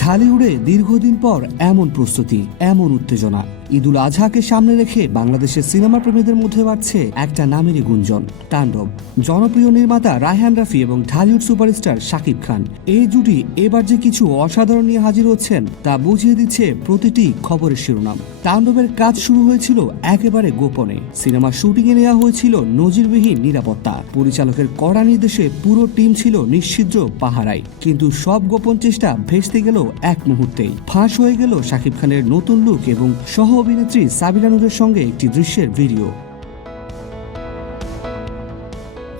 ঢালিউডে দীর্ঘদিন পর এমন প্রস্তুতি, এমন উত্তেজনা। ঈদুল আজহাকে সামনে রেখে বাংলাদেশের সিনেমা প্রেমীদের মধ্যে বাড়ছে একটা নামেরই গুঞ্জন, তাণ্ডব। জনপ্রিয় নির্মাতা রায়হান রাফি এবং ঢালিউড সুপারস্টার শাকিব খান, এই জুটি এবার যে কিছু অসাধারণ নিয়ে হাজির হচ্ছেন তা বুঝিয়ে দিচ্ছে প্রতিটি খবরের শিরোনাম। তাণ্ডবের কাজ শুরু হয়েছিল একেবারে গোপনে। সিনেমা শুটিংয়ে নেওয়া হয়েছিল নজিরবিহীন নিরাপত্তা। পরিচালকের কড়া নির্দেশে পুরো টিম ছিল নিশ্চিদ্র পাহারায়। কিন্তু সব গোপন চেষ্টা ভেস্তে গেল এক মুহূর্তেই। ফাঁস হয়ে গেল শাকিব খানের নতুন লুক এবং সহ অভিনেত্রী সাবিনা নূরের সঙ্গে একটি দৃশ্যের ভিডিও।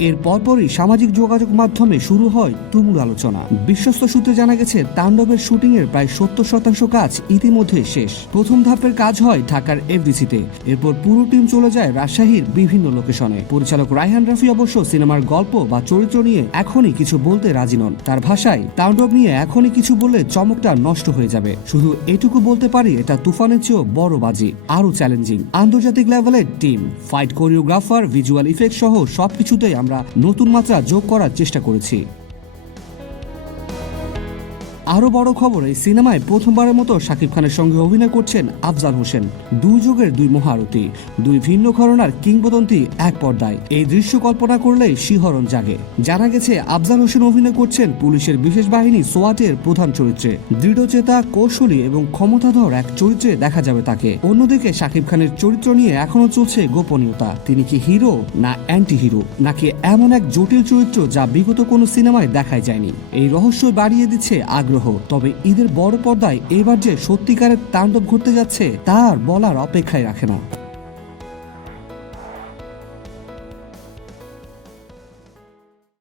এর পরপরই সামাজিক যোগাযোগ মাধ্যমে শুরু হয় তুমুল আলোচনা। বিশ্বস্ত সূত্রে জানা গেছে, তাণ্ডবের শুটিং এর প্রায় 70% কাজ ইতিমধ্যে শেষ। প্রথম ধাপের কাজ হয় ঢাকার এফডিসিতে, এরপর পুরো টিম চলে যায় রাজশাহীর বিভিন্ন লোকেশনে। পরিচালক রায়হান রাফি অবশ্য সিনেমার গল্প বা চরিত্র নিয়ে এখনই কিছু বলতে রাজি নন। তার ভাষায়, তাণ্ডব নিয়ে এখনই কিছু বললে চমকটা নষ্ট হয়ে যাবে। শুধু এটুকু বলতে পারি, এটা তুফানের চেয়েও বড় বাজি, আরো চ্যালেঞ্জিং। আন্তর্জাতিক লেভেলের team, fight choreographer, visual effect সহ সবকিছুতেই আমরা নতুন মাত্রা যোগ করার চেষ্টা করেছি। আরো বড় খবর, এই সিনেমায় প্রথমবারের মতো শাকিব খানের সঙ্গে অভিনয় করছেন আফজাল হোসেন। দুই যুগের দুই মহারথী, দুই ভিন্ন ঘরানার কিংবদন্তি এক পর্দায়। এই দৃশ্য কল্পনা করলেই শিহরণ জাগে। জানা গেছে, আফজাল হোসেন অভিনয় করছেন পুলিশের বিশেষ বাহিনী সোয়াটের প্রধান চরিত্রে। দৃঢ়চেতা, কৌশলী এবং ক্ষমতাধর এক চরিত্রে দেখা যাবে তাকে। অন্যদিকে শাকিব খানের চরিত্র নিয়ে এখনো চলছে গোপনীয়তা। তিনি কি হিরো না অ্যান্টি হিরো, নাকি এমন এক জটিল চরিত্র যা বিগত কোনো সিনেমায় দেখাই যায়নি? এই রহস্য বাড়িয়ে দিচ্ছে আগ্রহ। তবে ঈদের বড় পর্দায় এবার যে সত্যিকারের তাণ্ডব ঘটতে যাচ্ছে তার বলার অপেক্ষায় রাখে না।